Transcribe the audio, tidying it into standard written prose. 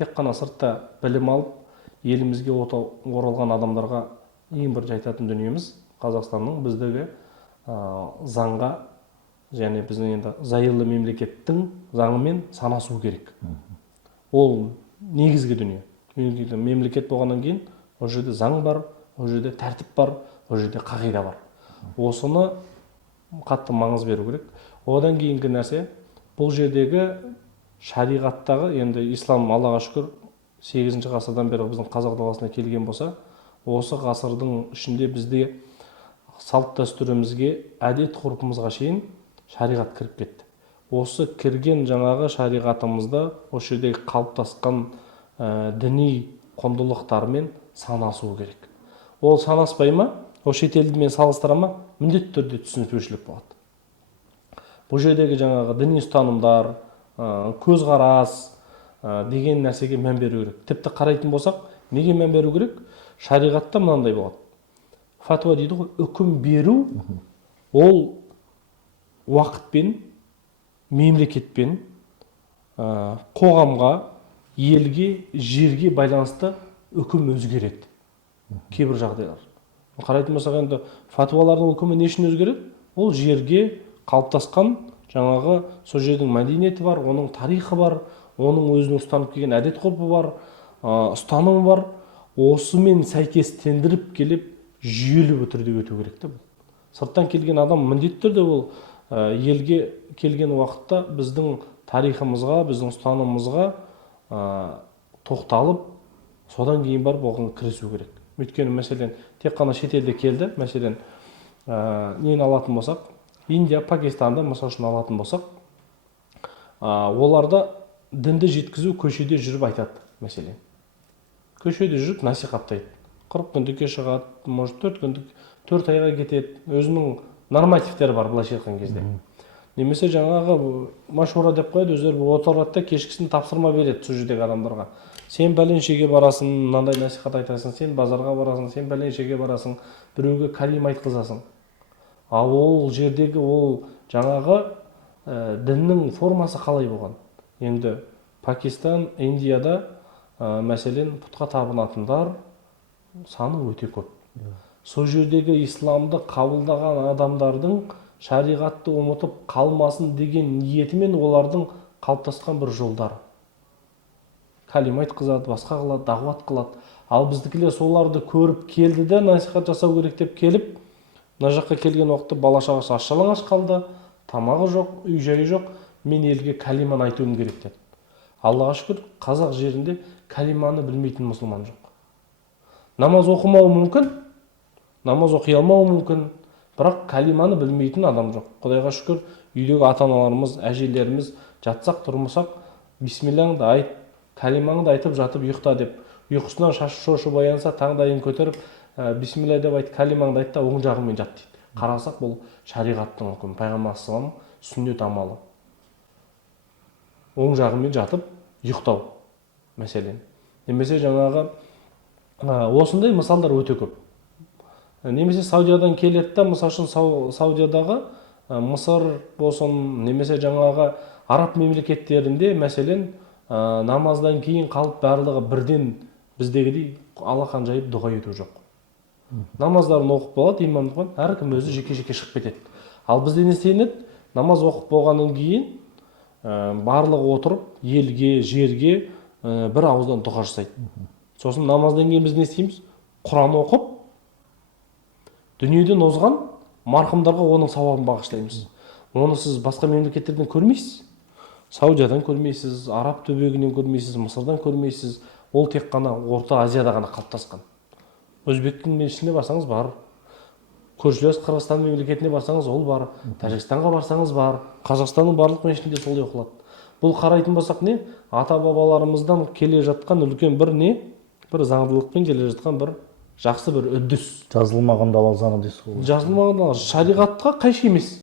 тек қана сыртта білім алып елімізге оралған адамдарға ең бірінші айтатын дүниеміз Қазақстанның біздегі заңға және біздің енді зайырлы мемлекеттің заңымен санасу керек. Ол негізгі дүние. Мемлекет болғаннан кейін ол жерде заң бар, ол жерде тәртіп бар, ол жерде қағида бар. Осыны қатты маңыз беру керек. Одан кейінгі нәрсе, бұл жердегі шариғаттағы, енді ислам Аллаға шүкір 8 ғасырдан бері біздің қазақ даласына келген болса, осы ғасырдың ішінде бізде салт дәстүрімізге, әдет ғұрпымызға шейін шариғат кіріп кетті. Осы кірген жаңағы шариғатымызда осы жердегі қалыптасқан діни құндылықтармен санасу керек. Ол санаспай ма, ол шетелдімен салыстыра ма, міндетті түрде түсініспеушілік болады. Бұл жердегі жаңағы діни ұстанымдар, көзқарас деген нәрсеге мән беру керек. Тіпті қарайтын болсақ, неге мән беру керек? Шариғатта мынандай болады. Фатуа дейді ғой, үкім беру, ол уақытпен, мемлекетпен, қоғамға, елге, жерге байланысты үкім өзгереді. Кейбір жағдайлар. Қарайтын болсақ, енді фатуалардың үкімі не үшін өзгереді? Ол жерге қалыптасқан жаңағы сол жердің мәдениеті бар, оның тарихы бар, оның өзінің ұстанып келген әдет ғұрпы бар, ұстанымы бар. Осымен сәйкестендіріп келіп, жүйелі түрде өту керек те бұл. Сырттан келген адам міндетті түрде ол елге келген уақытта біздің тарихымызға, біздің ұстанымымызға тоқталып, содан кейін барып оған кірісу керек. Өйткені мәселен тек қана шетелде келді, мәселен нені алатын болсақ, Индия, Пакистанды мысал үшін алатын болсақ, оларда дінді жеткізу көшеде жүріп айтады, мәселен. Көшеде жүріп насихаттайды. 40 күндікке шығады, может 4 күндік, 4 айға кетеді. Өзінің нормативтері бар былайша айтқан кезде. Немесе жаңағы машура деп қояды, өздері отырады да кешкісін тапсырма береді сол жердегі адамдарға. Сен бәленшеге барасың, мынандай насихат айтасың, сен базарға барасың, сен бәленшеге барасың, біреуге калима айтқызасың. Ал ол жердегі ол жаңағы діннің формасы қалай болған? Енді Пакистан, Индияда мәселен пұтқа табынатындар саны өте көп. Сол жердегі исламды қабылдаған адамдардың шариғатты ұмытып қалмасын деген ниетімен олардың қалыптасқан бір жолдар. Калима айтқызады, басқа қылады, дағуат қылады. Ал біздікілер соларды көріп келді де насихат жасау керек деп келіп, мына жаққа келген уақытта бала-шағасы аш-жалаңаш қалды, тамағы жоқ, үй-жайы жоқ, мен елге калиманы айтуым керек деді. Аллаға шүкір, қазақ жерінде калиманы білмейтін мұсылман жоқ. Намаз оқымауы мүмкін, намаз оқи алмауы мүмкін, бірақ калиманы білмейтін адам жоқ. Құдайға шүкір, үйдегі ата-аналарымыз, әжелеріміз жатсақ, тұрмысақ, бисмиллахыңды айт, калимаңды айтып жатып ұйықта деп, ұйқысынан шашы шошып оянса, таңдайын көтеріп, бисмилла деп айт, калимаңды айт та оң жағымен жат дейді. Қарасақ, бұл шариғаттың үкімі, пайғамбар салам сүннет амалы. Оң жағымен жатып ұйықтау мәселен. Немесе жаңағы осындай мысалдар өте көп. Немесе Саудиядан келеді да, мысал үшін Саудиядағы Мысыр болсын, немесе жаңағы араб мемлекеттерінде мәселен намаздан кейін қалып барлығы бірден біздегідей алақан жайып дұға ету жоқ. Намаздарын оқып болады, имамдық, әркім өзі жеке-жеке шығып кетеді. Ал бізде не істелінеді? Намаз оқып болғаннан кейін барлығы отырып, елге, жерге бір ауыздан дұға жасайды. Сосын намаздан кейін біз не істейміз? Құран оқып, дүниеден озған марқұмдарға оның сауабын бағыштаймыз. Оны сіз басқа мемлекеттерден көрмейсіз. Саудиядан көрмейсіз, Араб түбегінен көрмейсіз, Мысырдан көрмейсіз. Ол тек қана Орта Азияда ғана қалыптасқан. Өзбектің мешітіне барсаңыз бар. Көршілес Қырғызстан мемлекетіне барсаңыз ол бар. Тәжікстанға барсаңыз бар. Қазақстанның барлық мешітінде солай оқылады. Бұл қарайтын болсақ не? Ата-бабаларымыздан келе жатқан үлкен бір не? Бір заңдылықпен келе жатқан бір жақсы бір үдіс. Жазылмаған дала заңы дейсіз ғой. Жазылмаған дала шариғатқа қайшы емес.